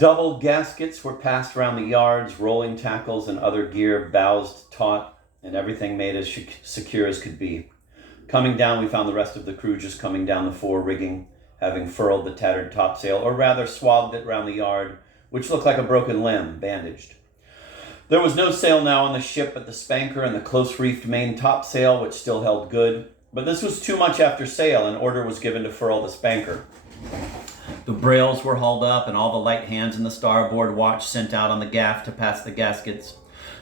Double gaskets were passed round the yards, rolling tackles and other gear bowsed taut, and everything made as secure as could be. Coming down, we found the rest of the crew just coming down the fore rigging, having furled the tattered topsail, or rather swathed it round the yard, which looked like a broken limb, bandaged. There was no sail now on the ship but the spanker and the close-reefed main topsail, which still held good. But this was too much after sail, and order was given to furl the spanker. The brails were hauled up, and all the light hands in the starboard watch sent out on the gaff to pass the gaskets.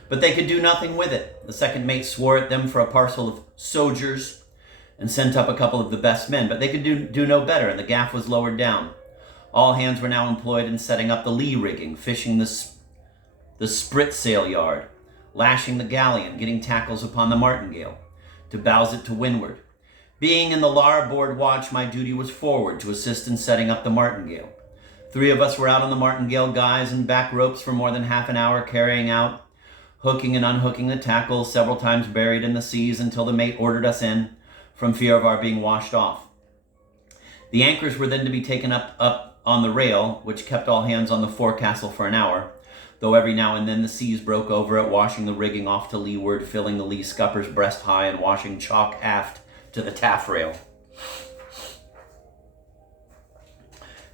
But they could do nothing with it. The second mate swore at them for a parcel of sogers and sent up a couple of the best men, but they could do no better, and the gaff was lowered down. All hands were now employed in setting up the lee rigging, fishing the spritsail yard, lashing the galleon, getting tackles upon the martingale, to bows it to windward. Being in the larboard watch, my duty was forward to assist in setting up the martingale. 3 of us were out on the martingale guys and back ropes for more than half an hour, carrying out, hooking and unhooking the tackles, several times buried in the seas until the mate ordered us in from fear of our being washed off. The anchors were then to be taken up on the rail, which kept all hands on the forecastle for an hour, though every now and then the seas broke over it, washing the rigging off to leeward, filling the lee scuppers breast high, and washing chalk aft to the taffrail.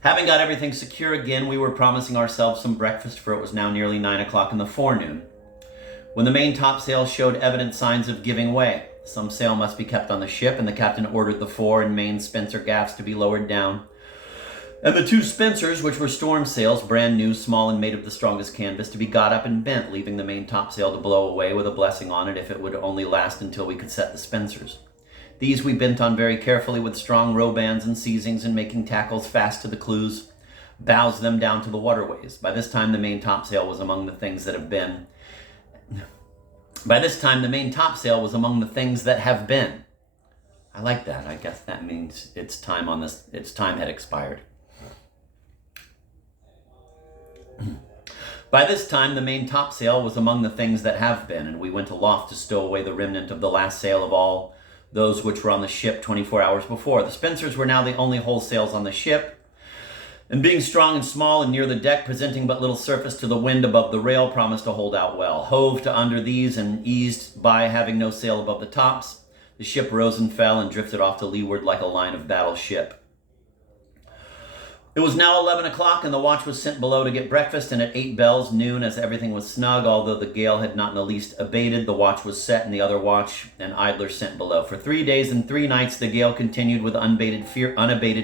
Having got everything secure again, we were promising ourselves some breakfast, for it was now nearly 9 o'clock in the forenoon, when the main topsail showed evident signs of giving way. Some sail must be kept on the ship, and the captain ordered the fore and main spencer gaffs to be lowered down, and the 2 spencers, which were storm sails, brand new, small, and made of the strongest canvas, to be got up and bent, leaving the main topsail to blow away with a blessing on it if it would only last until we could set the spencers. These we bent on very carefully with strong rowbands and seizings, and making tackles fast to the clews, bows them down to the waterways. By this time the main topsail was among the things that have been. I like that. I guess that means its time had expired. By this time, the main topsail was among the things that have been, and we went aloft to stow away the remnant of the last sail of all those which were on the ship 24 hours before. The spencers were now the only whole sails on the ship, and being strong and small and near the deck, presenting but little surface to the wind above the rail, promised to hold out well. Hove to under these and eased by, having no sail above the tops, the ship rose and fell and drifted off to leeward like a line of battle ship. It was now 11 o'clock, and the watch was sent below to get breakfast, and at 8 bells, noon, as everything was snug, although the gale had not in the least abated, the watch was set, and the other watch and idler sent below. For 3 days and 3 nights the gale continued with unabated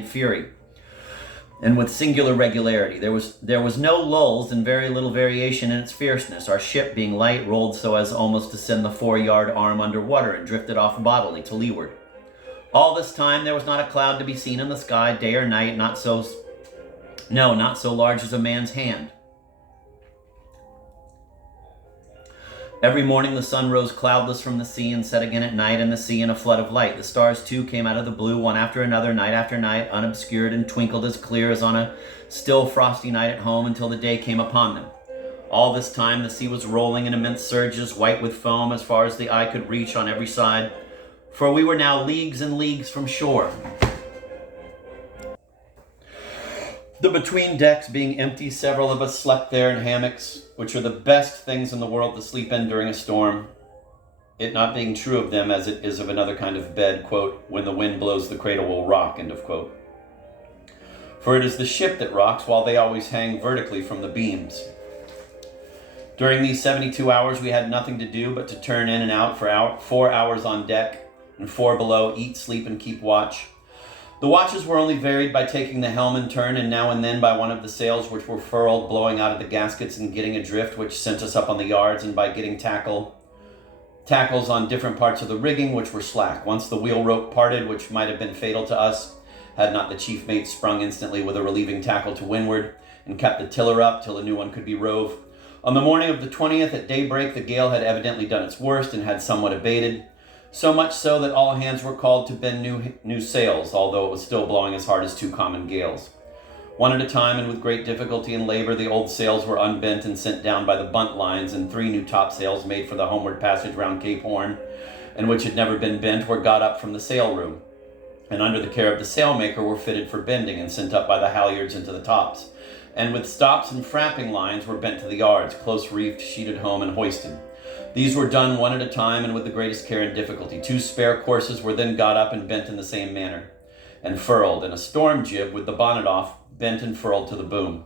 fury, and with singular regularity. There was no lulls and very little variation in its fierceness. Our ship, being light, rolled so as almost to send the foreyard arm under water, and drifted off bodily to leeward. All this time there was not a cloud to be seen in the sky, day or night, not so large as a man's hand. Every morning the sun rose cloudless from the sea and set again at night, and the sea in a flood of light. The stars, too, came out of the blue, one after another, night after night, unobscured, and twinkled as clear as on a still frosty night at home, until the day came upon them. All this time the sea was rolling in immense surges, white with foam, as far as the eye could reach on every side, for we were now leagues and leagues from shore. The between decks being empty, several of us slept there in hammocks, which are the best things in the world to sleep in during a storm, it not being true of them as it is of another kind of bed, quote, when the wind blows the cradle will rock, end of quote. For it is the ship that rocks, while they always hang vertically from the beams. During these 72 hours we had nothing to do but to turn in and out for 4 hours on deck, and 4 below, eat, sleep, and keep watch. The watches were only varied by taking the helm in turn, and now and then by one of the sails which were furled blowing out of the gaskets and getting adrift, which sent us up on the yards, and by getting tackles on different parts of the rigging which were slack. Once the wheel rope parted, which might have been fatal to us, had not the chief mate sprung instantly with a relieving tackle to windward, and kept the tiller up till a new one could be rove. On the morning of the 20th, at daybreak, the gale had evidently done its worst and had somewhat abated, so much so that all hands were called to bend new sails, although it was still blowing as hard as 2 common gales. One at a time, and with great difficulty and labor, the old sails were unbent and sent down by the bunt lines, and 3 new topsails made for the homeward passage round Cape Horn, and which had never been bent, were got up from the sail room, and under the care of the sailmaker were fitted for bending, and sent up by the halyards into the tops. and with stops and frapping lines were bent to the yards, close reefed, sheeted home, and hoisted. These were done one at a time and with the greatest care and difficulty. 2 spare courses were then got up and bent in the same manner, and furled, and a storm jib with the bonnet off, bent and furled to the boom.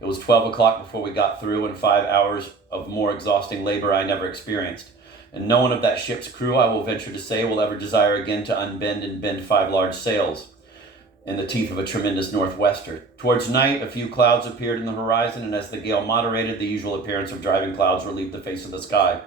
It was 12 o'clock before we got through, and 5 hours of more exhausting labor I never experienced. And no one of that ship's crew, I will venture to say, will ever desire again to unbend and bend 5 large sails in the teeth of a tremendous northwester. Towards night, a few clouds appeared in the horizon, and as the gale moderated, the usual appearance of driving clouds relieved the face of the sky.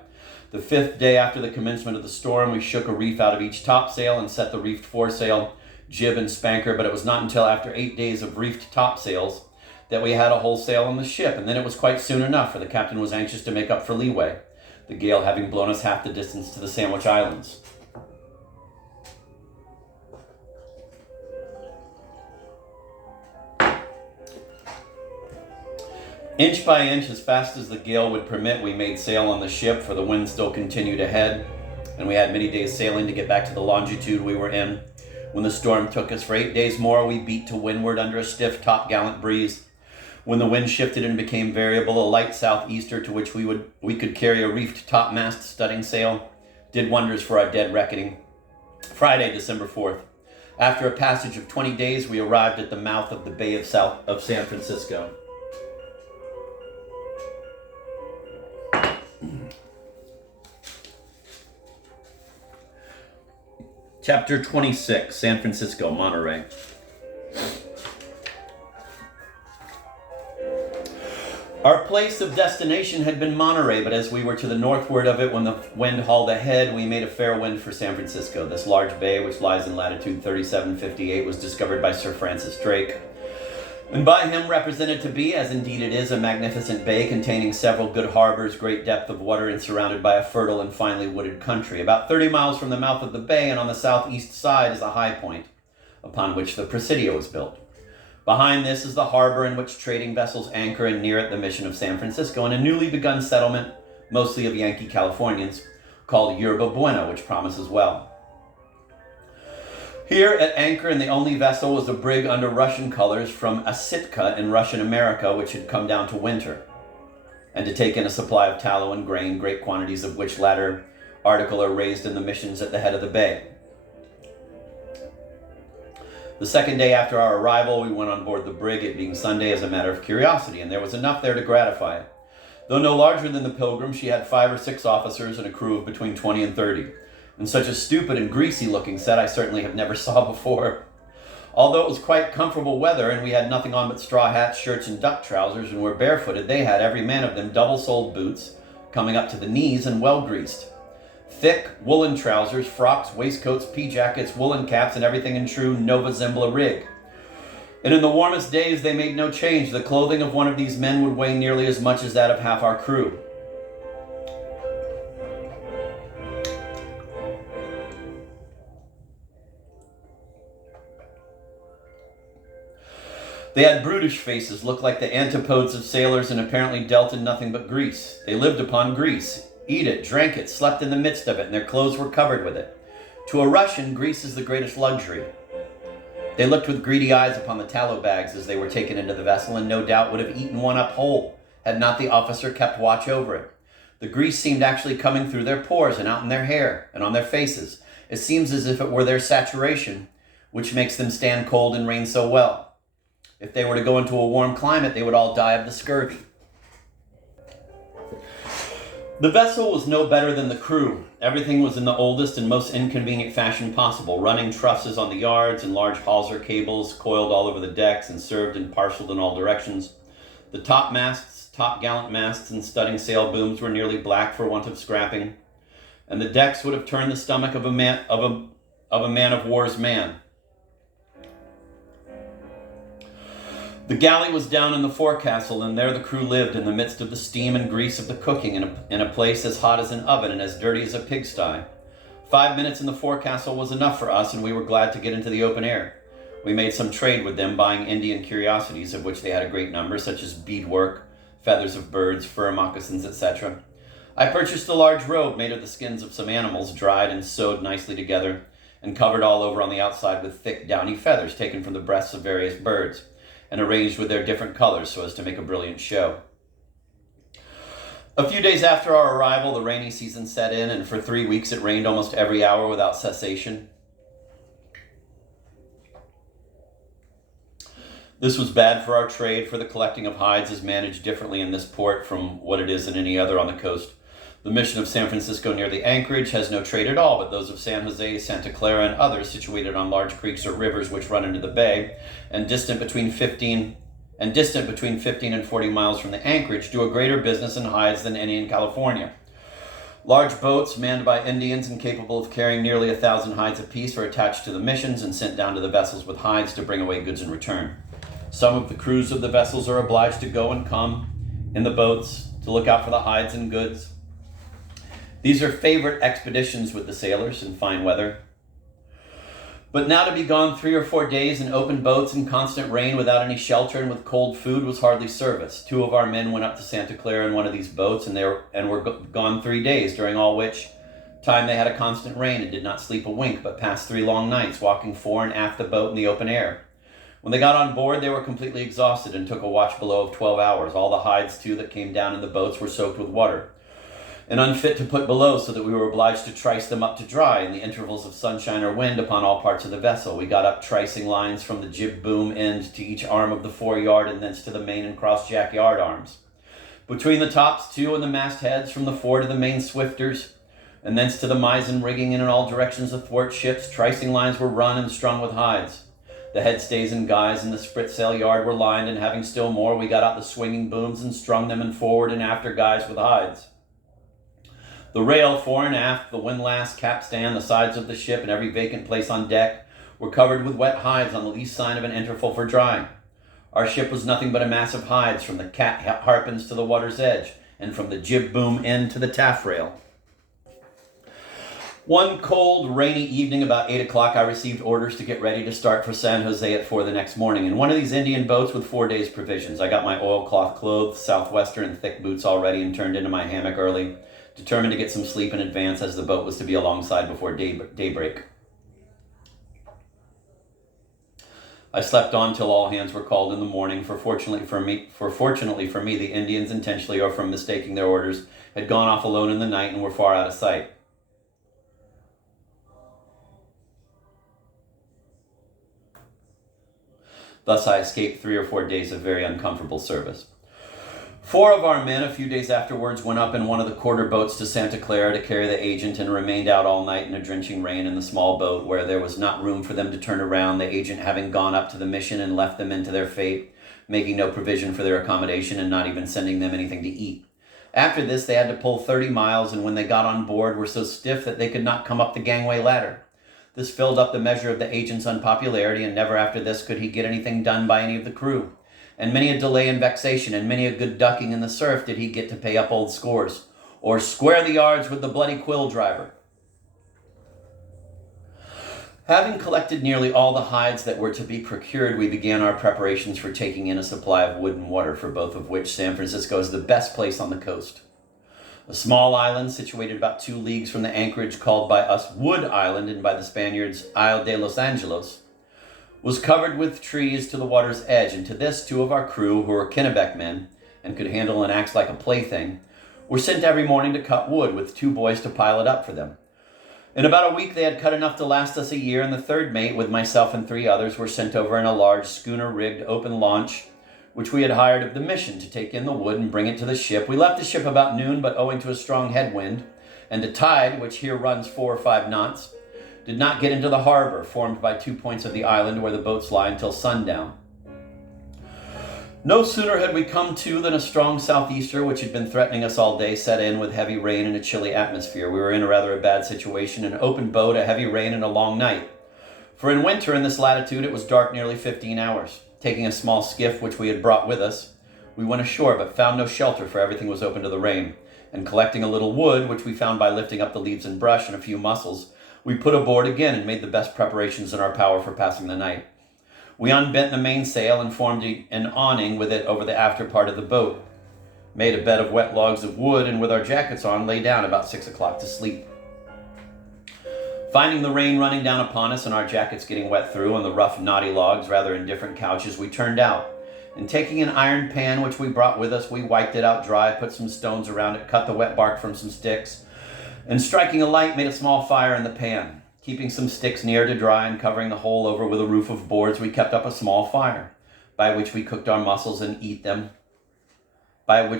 The 5th day after the commencement of the storm, we shook a reef out of each topsail and set the reefed foresail, jib, and spanker, but it was not until after 8 days of reefed topsails that we had a whole sail on the ship, and then it was quite soon enough, for the captain was anxious to make up for leeway, the gale having blown us half the distance to the Sandwich Islands. Inch by inch, as fast as the gale would permit, we made sail on the ship, for the wind still continued ahead, and we had many days sailing to get back to the longitude we were in. When the storm took us, for 8 days more, we beat to windward under a stiff topgallant breeze. When the wind shifted and became variable, a light southeaster to which we could carry a reefed topmast studding sail did wonders for our dead reckoning. Friday, December 4th. After a passage of 20 days, we arrived at the mouth of the Bay of San Francisco. Chapter 26, San Francisco, Monterey. Our place of destination had been Monterey, but as we were to the northward of it when the wind hauled ahead, we made a fair wind for San Francisco. This large bay, which lies in latitude 3758, was discovered by Sir Francis Drake, and by him represented to be, as indeed it is, a magnificent bay containing several good harbors, great depth of water, and surrounded by a fertile and finely wooded country. About 30 miles from the mouth of the bay and on the southeast side is a high point, upon which the Presidio was built. Behind this is the harbor in which trading vessels anchor, and near it the mission of San Francisco and a newly begun settlement, mostly of Yankee Californians, called Yerba Buena, which promises well. Here at anchor, and the only vessel, was a brig under Russian colors from a Sitka in Russian America, which had come down to winter, and to take in a supply of tallow and grain, great quantities of which latter article are raised in the missions at the head of the bay. The second day after our arrival, we went on board the brig, it being Sunday, as a matter of curiosity, and there was enough there to gratify it. Though no larger than the Pilgrim, she had 5 or 6 officers and a crew of between 20 and 30. And such a stupid and greasy-looking set I certainly have never saw before. Although it was quite comfortable weather, and we had nothing on but straw hats, shirts, and duck trousers, and were barefooted, they had, every man of them, double-soled boots, coming up to the knees and well-greased. Thick woolen trousers, frocks, waistcoats, pea-jackets, woolen caps, and everything in true Nova Zembla rig. And in the warmest days they made no change. The clothing of one of these men would weigh nearly as much as that of half our crew. They had brutish faces, looked like the antipodes of sailors, and apparently dealt in nothing but grease. They lived upon grease, eat it, drank it, slept in the midst of it, and their clothes were covered with it. To a Russian, grease is the greatest luxury. They looked with greedy eyes upon the tallow bags as they were taken into the vessel, and no doubt would have eaten one up whole, had not the officer kept watch over it. The grease seemed actually coming through their pores and out in their hair and on their faces. It seems as if it were their saturation, which makes them stand cold and rain so well. If they were to go into a warm climate, they would all die of the scurvy. The vessel was no better than the crew. Everything was in the oldest and most inconvenient fashion possible. Running trusses on the yards and large hawser cables coiled all over the decks and served and parceled in all directions. The topmasts, topgallant masts, and studding sail booms were nearly black for want of scrapping, and the decks would have turned the stomach of a man of war's man. The galley was down in the forecastle, and there the crew lived in the midst of the steam and grease of the cooking, in a place as hot as an oven and as dirty as a pigsty. 5 minutes in the forecastle was enough for us, and we were glad to get into the open air. We made some trade with them, buying Indian curiosities, of which they had a great number, such as beadwork, feathers of birds, fur moccasins, etc. I purchased a large robe made of the skins of some animals, dried and sewed nicely together, and covered all over on the outside with thick, downy feathers taken from the breasts of various birds. and arranged with their different colors so as to make a brilliant show. A few days after our arrival, the rainy season set in, and for 3 weeks it rained almost every hour without cessation. This was bad for our trade, for the collecting of hides is managed differently in this port from what it is in any other on the coast. The mission of San Francisco near the anchorage has no trade at all, but those of San Jose, Santa Clara, and others situated on large creeks or rivers which run into the bay and distant between 15 and 40 miles from the anchorage do a greater business in hides than any in California. Large boats manned by Indians and capable of carrying nearly 1,000 hides apiece are attached to the missions and sent down to the vessels with hides to bring away goods in return. Some of the crews of the vessels are obliged to go and come in the boats to look out for the hides and goods. These are favorite expeditions with the sailors in fine weather. But now to be gone 3 or 4 days in open boats in constant rain without any shelter and with cold food was hardly service. 2 of our men went up to Santa Clara in one of these boats and were gone 3 days, during all which time they had a constant rain and did not sleep a wink, but passed 3 long nights walking fore and aft the boat in the open air. When they got on board, they were completely exhausted and took a watch below of 12 hours. All the hides, too, that came down in the boats were soaked with water and unfit to put below, so that we were obliged to trice them up to dry in the intervals of sunshine or wind upon all parts of the vessel. We got up tricing lines from the jib boom end to each arm of the foreyard and thence to the main and cross jack yard arms. Between the tops, too, and the mastheads, from the fore to the main swifters, and thence to the mizzen rigging in all directions athwart ships, tricing lines were run and strung with hides. The headstays and guys in the spritsail yard were lined, and having still more, we got out the swinging booms and strung them in forward and after guys with hides. The rail, fore and aft, the windlass, capstan, the sides of the ship, and every vacant place on deck were covered with wet hides on the least sign of an interval for drying. Our ship was nothing but a mass of hides, from the cat harpins to the water's edge, and from the jib boom end to the taffrail. One cold, rainy evening about 8 o'clock, I received orders to get ready to start for San Jose at 4 the next morning. In one of these Indian boats with 4 days' provisions. I got my oilcloth clothes, southwester, and thick boots all ready and turned into my hammock early, determined to get some sleep in advance, as the boat was to be alongside before daybreak. I slept on till all hands were called in the morning, for fortunately for me, the Indians, intentionally or from mistaking their orders, had gone off alone in the night and were far out of sight. Thus I escaped 3 or 4 days of very uncomfortable service. 4 of our men, a few days afterwards, went up in one of the quarter boats to Santa Clara to carry the agent, and remained out all night in a drenching rain in the small boat, where there was not room for them to turn around, the agent having gone up to the mission and left them into their fate, making no provision for their accommodation and not even sending them anything to eat. After this, they had to pull 30 miles, and when they got on board were so stiff that they could not come up the gangway ladder. This filled up the measure of the agent's unpopularity, and never after this could he get anything done by any of the crew. And many a delay and vexation, and many a good ducking in the surf did he get to pay up old scores, or square the yards with the bloody quill driver. Having collected nearly all the hides that were to be procured, we began our preparations for taking in a supply of wood and water, for both of which San Francisco is the best place on the coast. A small island situated about 2 leagues from the anchorage, called by us Wood Island and by the Spaniards Isle de los Angelos, was covered with trees to the water's edge, and to this 2 of our crew, who were Kennebec men and could handle an axe like a plaything, were sent every morning to cut wood, with 2 boys to pile it up for them. In about a week they had cut enough to last us a year, and the 3rd mate, with myself and 3 others, were sent over in a large schooner-rigged open launch, which we had hired of the mission, to take in the wood and bring it to the ship. We left the ship about noon, but owing to a strong headwind and a tide, which here runs 4 or 5 knots, did not get into the harbor, formed by 2 points of the island where the boats lie, until sundown. No sooner had we come to than a strong southeaster, which had been threatening us all day, set in with heavy rain and a chilly atmosphere. We were in rather a bad situation: an open boat, a heavy rain, and a long night. For in winter in this latitude it was dark nearly 15 hours. Taking a small skiff which we had brought with us, we went ashore, but found no shelter, for everything was open to the rain. And collecting a little wood, which we found by lifting up the leaves and brush and a few mussels, we put aboard again and made the best preparations in our power for passing the night. We unbent the mainsail and formed an awning with it over the after part of the boat, made a bed of wet logs of wood, and with our jackets on, lay down about 6 o'clock to sleep. Finding the rain running down upon us and our jackets getting wet through, and the rough, knotty logs rather indifferent couches, we turned out And taking an iron pan, which we brought with us, we wiped it out dry, put some stones around it, cut the wet bark from some sticks, and striking a light, made a small fire in the pan. Keeping some sticks near to dry and covering the whole over with a roof of boards, we kept up a small fire, by which we cooked our mussels and eat them. Rather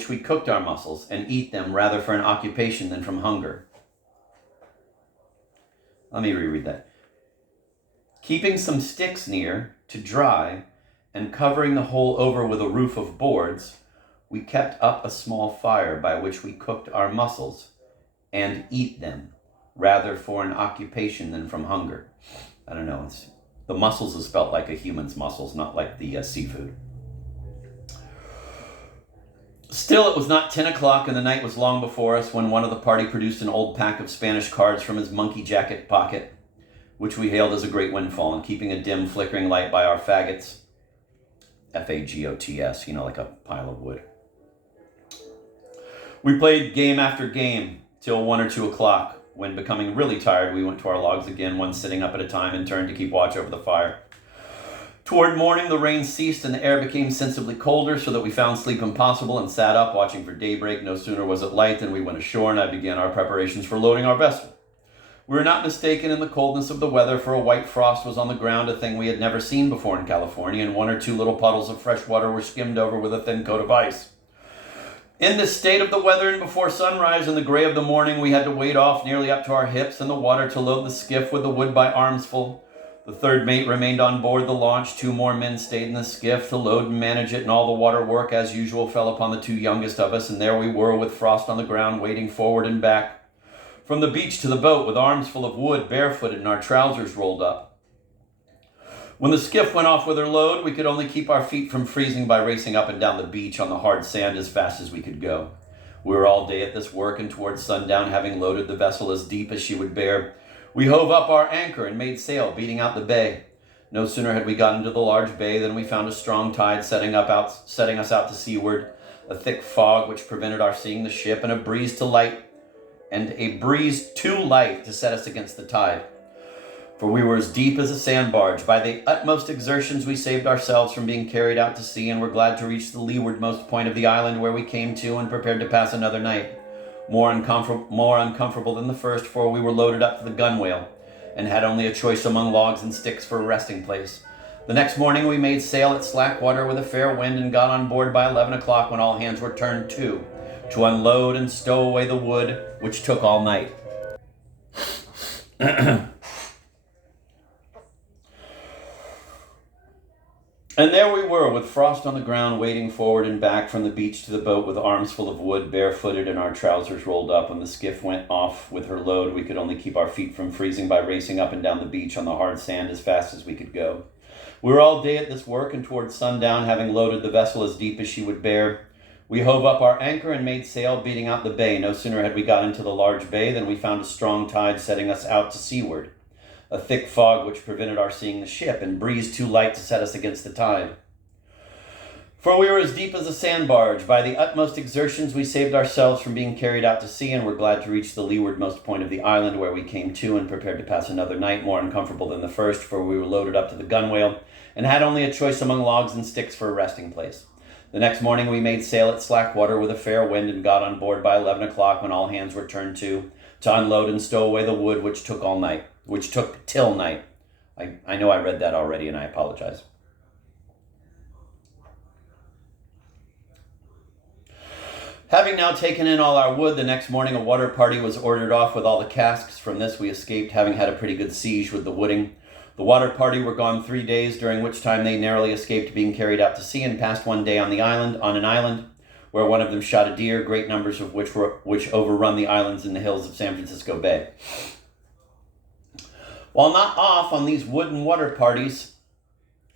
for an occupation than from hunger. Let me reread that. Keeping some sticks near to dry and covering the whole over with a roof of boards, we kept up a small fire by which we cooked our mussels and eat them, rather for an occupation than from hunger. I don't know, the mussels is spelt like a human's muscles, not like the seafood. Still, it was not 10 o'clock and the night was long before us when one of the party produced an old pack of Spanish cards from his monkey jacket pocket, which we hailed as a great windfall, and keeping a dim flickering light by our faggots, F-A-G-O-T-S, like a pile of wood. We played game after game till 1 or 2 o'clock, when becoming really tired, we went to our logs again, one sitting up at a time in turn to keep watch over the fire. Toward morning, the rain ceased and the air became sensibly colder, so that we found sleep impossible and sat up watching for daybreak. No sooner was it light than we went ashore, and I began our preparations for loading our vessel. We were not mistaken in the coldness of the weather, for a white frost was on the ground, a thing we had never seen before in California, and 1 or 2 little puddles of fresh water were skimmed over with a thin coat of ice. In this state of the weather and before sunrise in the gray of the morning, we had to wade off nearly up to our hips in the water to load the skiff with the wood by armsful. The third mate remained on board the launch. 2 more men stayed in the skiff to load and manage it, and all the water work, as usual, fell upon the 2 youngest of us, and there we were with frost on the ground, wading forward and back from the beach to the boat with arms full of wood, barefooted, and our trousers rolled up. When the skiff went off with her load, we could only keep our feet from freezing by racing up and down the beach on the hard sand as fast as we could go. We were all day at this work, and towards sundown, having loaded the vessel as deep as she would bear, we hove up our anchor and made sail, beating out the bay. No sooner had we got into the large bay than we found a strong tide setting us out to seaward, a thick fog which prevented our seeing the ship, and a breeze too light to set us against the tide. For we were as deep as a sandbarge. By the utmost exertions we saved ourselves from being carried out to sea, and were glad to reach the leewardmost point of the island, where we came to and prepared to pass another night. More uncomfortable than the first, for we were loaded up to the gunwale, and had only a choice among logs and sticks for a resting place. The next morning we made sail at slack water with a fair wind, and got on board by 11 o'clock, when all hands were turned to unload and stow away the wood, which took all night. And there we were, with frost on the ground, wading forward and back from the beach to the boat with arms full of wood, barefooted, and our trousers rolled up. When the skiff went off with her load, we could only keep our feet from freezing by racing up and down the beach on the hard sand as fast as we could go. We were all day at this work, and towards sundown, having loaded the vessel as deep as she would bear, we hove up our anchor and made sail, beating out the bay. No sooner had we got into the large bay than we found a strong tide setting us out to seaward, a thick fog which prevented our seeing the ship, and breeze too light to set us against the tide. For we were as deep as a sandbarge. By the utmost exertions we saved ourselves from being carried out to sea, and were glad to reach the leewardmost point of the island, where we came to and prepared to pass another night, more uncomfortable than the first, for we were loaded up to the gunwale, and had only a choice among logs and sticks for a resting place. The next morning we made sail at slack water with a fair wind, and got on board by 11 o'clock, when all hands were turned to unload and stow away the wood, which took till night. I know I read that already, and I apologize. Having now taken in all our wood, the next morning a water party was ordered off with all the casks. From this we escaped, having had a pretty good siege with the wooding. The water party were gone 3 days, during which time they narrowly escaped being carried out to sea, and passed one day on an island, where one of them shot a deer, great numbers of which overrun the islands in the hills of San Francisco Bay. While not off on these wood and water parties,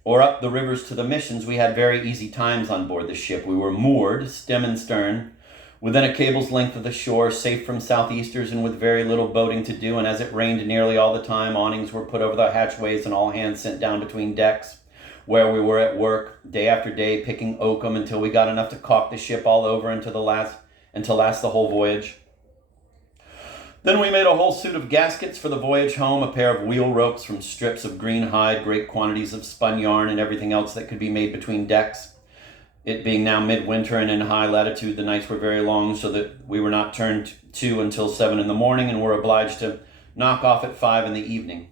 or up the rivers to the missions, we had very easy times on board the ship. We were moored, stem and stern, within a cable's length of the shore, safe from southeasters and with very little boating to do, and as it rained nearly all the time, awnings were put over the hatchways and all hands sent down between decks, where we were at work day after day picking oakum until we got enough to caulk the ship all over and to last the whole voyage. Then we made a whole suit of gaskets for the voyage home, a pair of wheel ropes from strips of green hide, great quantities of spun yarn, and everything else that could be made between decks. It being now midwinter and in high latitude, the nights were very long, so that we were not turned to until 7 in the morning and were obliged to knock off at 5 in the evening,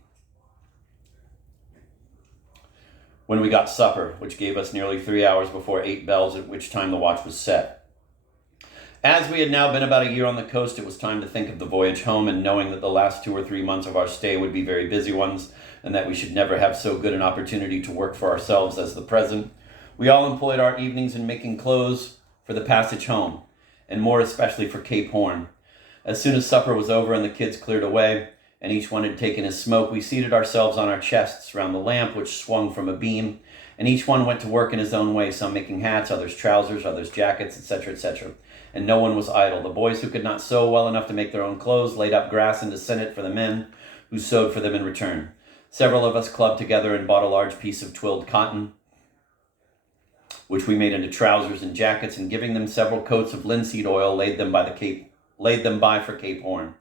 when we got supper, which gave us nearly 3 hours before 8 bells, at which time the watch was set. As we had now been about a year on the coast, it was time to think of the voyage home, and knowing that the last 2 or 3 months of our stay would be very busy ones, and that we should never have so good an opportunity to work for ourselves as the present, we all employed our evenings in making clothes for the passage home, and more especially for Cape Horn. As soon as supper was over and the kids cleared away, and each one had taken his smoke, we seated ourselves on our chests round the lamp, which swung from a beam, and each one went to work in his own way, some making hats, others trousers, others jackets, etc., etc. And no one was idle. The boys who could not sew well enough to make their own clothes laid up grass into sinnet for the men, who sewed for them in return. Several of us clubbed together and bought a large piece of twilled cotton, which we made into trousers and jackets, and giving them several coats of linseed oil, laid them by for Cape Horn.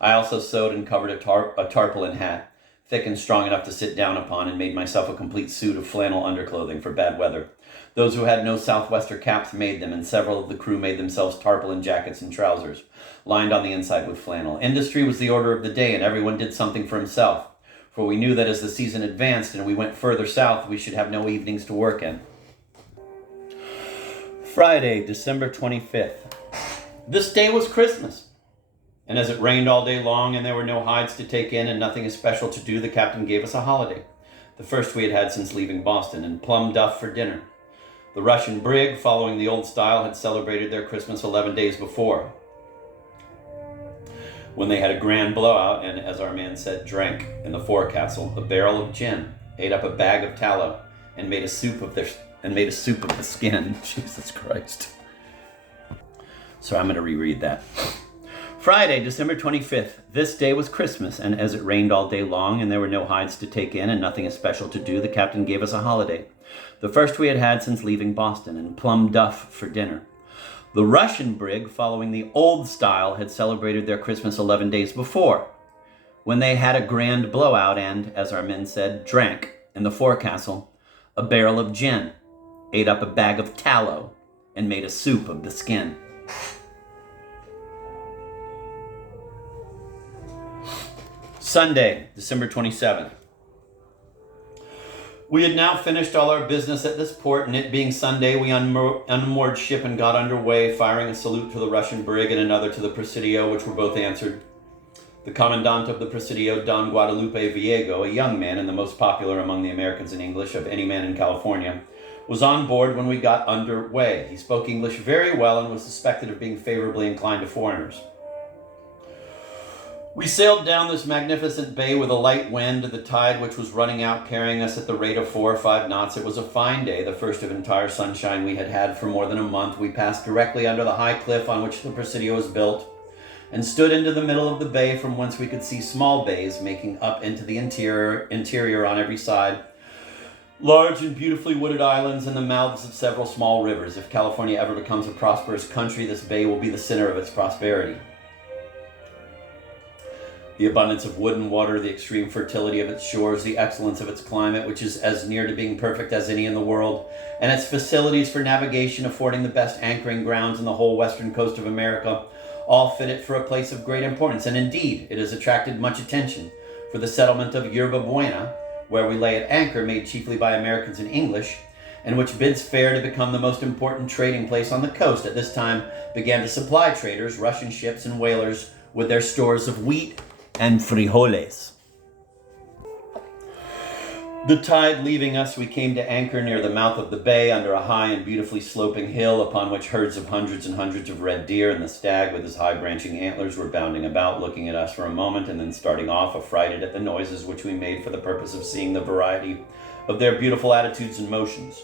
I also sewed and covered a tarpaulin hat, thick and strong enough to sit down upon, and made myself a complete suit of flannel underclothing for bad weather. Those who had no southwester caps made them, and several of the crew made themselves tarpaulin jackets and trousers, lined on the inside with flannel. Industry was the order of the day, and everyone did something for himself, for we knew that as the season advanced and we went further south, we should have no evenings to work in. Friday, December 25th. This day was Christmas. And as it rained all day long and there were no hides to take in and nothing especial to do, the captain gave us a holiday, the first we had had since leaving Boston, and plum duff for dinner. The Russian brig, following the old style, had celebrated their Christmas 11 days before, when they had a grand blowout and, as our man said, drank in the forecastle a barrel of gin, ate up a bag of tallow, and made a soup of the skin. Jesus Christ. So I'm going to reread that. Friday, December 25th. This day was Christmas, and as it rained all day long and there were no hides to take in and nothing especial to do, the captain gave us a holiday, the first we had had since leaving Boston, and plum duff for dinner. The Russian brig, following the old style, had celebrated their Christmas 11 days before, when they had a grand blowout and, as our men said, drank in the forecastle a barrel of gin, ate up a bag of tallow, and made a soup of the skin. Sunday, December 27th. We had now finished all our business at this port, and it being Sunday, we unmoored ship and got under way, firing a salute to the Russian brig and another to the Presidio, which were both answered. The commandant of the Presidio, Don Guadalupe Viego, a young man and the most popular among the Americans in English of any man in California, was on board when we got under way. He spoke English very well and was suspected of being favorably inclined to foreigners. We sailed down this magnificent bay with a light wind, the tide which was running out carrying us at the rate of 4 or 5 knots. It was a fine day, the first of entire sunshine we had had for more than a month. We passed directly under the high cliff on which the Presidio was built, and stood into the middle of the bay, from whence we could see small bays making up into the interior on every side, large and beautifully wooded islands, and the mouths of several small rivers. If California ever becomes a prosperous country, this bay will be the center of its prosperity. The abundance of wood and water, the extreme fertility of its shores, the excellence of its climate, which is as near to being perfect as any in the world, and its facilities for navigation, affording the best anchoring grounds in the whole western coast of America, all fit it for a place of great importance. And indeed, it has attracted much attention, for the settlement of Yerba Buena, where we lay at anchor, made chiefly by Americans and English, and which bids fair to become the most important trading place on the coast, at this time began to supply traders, Russian ships and whalers, with their stores of wheat and frijoles. The tide leaving us, we came to anchor near the mouth of the bay, under a high and beautifully sloping hill, upon which herds of hundreds and hundreds of red deer and the stag with his high branching antlers were bounding about, looking at us for a moment and then starting off, affrighted at the noises which we made for the purpose of seeing the variety of their beautiful attitudes and motions.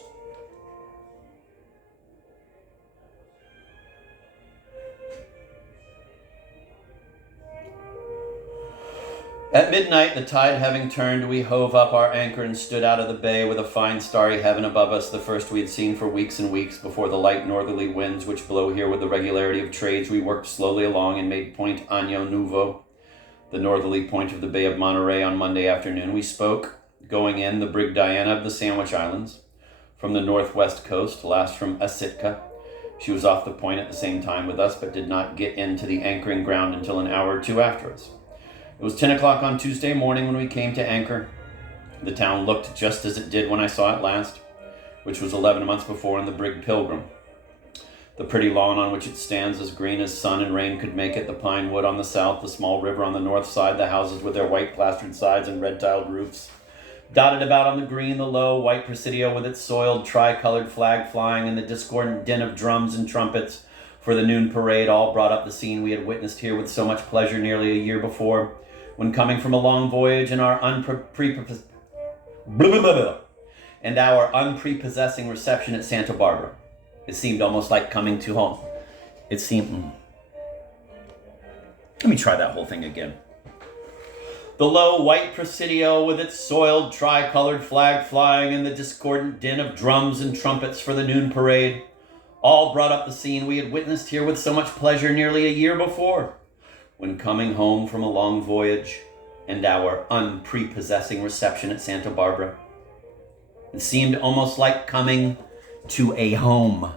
At midnight, the tide having turned, we hove up our anchor and stood out of the bay with a fine starry heaven above us, the first we had seen for weeks and weeks. Before the light northerly winds which blow here with the regularity of trades, we worked slowly along and made Point Año Nuevo, the northerly point of the Bay of Monterey, on Monday afternoon. We spoke, going in, the brig Diana of the Sandwich Islands, from the northwest coast, last from Asitka. She was off the point at the same time with us, but did not get into the anchoring ground until an hour or two after us. It was 10 o'clock on Tuesday morning when we came to anchor. The town looked just as it did when I saw it last, which was 11 months before in the brig Pilgrim. The pretty lawn on which it stands, as green as sun and rain could make it, the pine wood on the south, the small river on the north side, the houses with their white plastered sides and red-tiled roofs. Dotted about on the green, the low white Presidio with its soiled tri-colored flag flying, and the discordant din of drums and trumpets for the noon parade all brought up the scene we had witnessed here with so much pleasure nearly a year before, when coming from a long voyage and our unprepossessing reception at Santa Barbara. It seemed almost like coming to home. It seemed... Let me try that whole thing again. The low white Presidio with its soiled tri-colored flag flying and the discordant din of drums and trumpets for the noon parade all brought up the scene we had witnessed here with so much pleasure nearly a year before, when coming home from a long voyage and our unprepossessing reception at Santa Barbara. It seemed almost like coming to a home.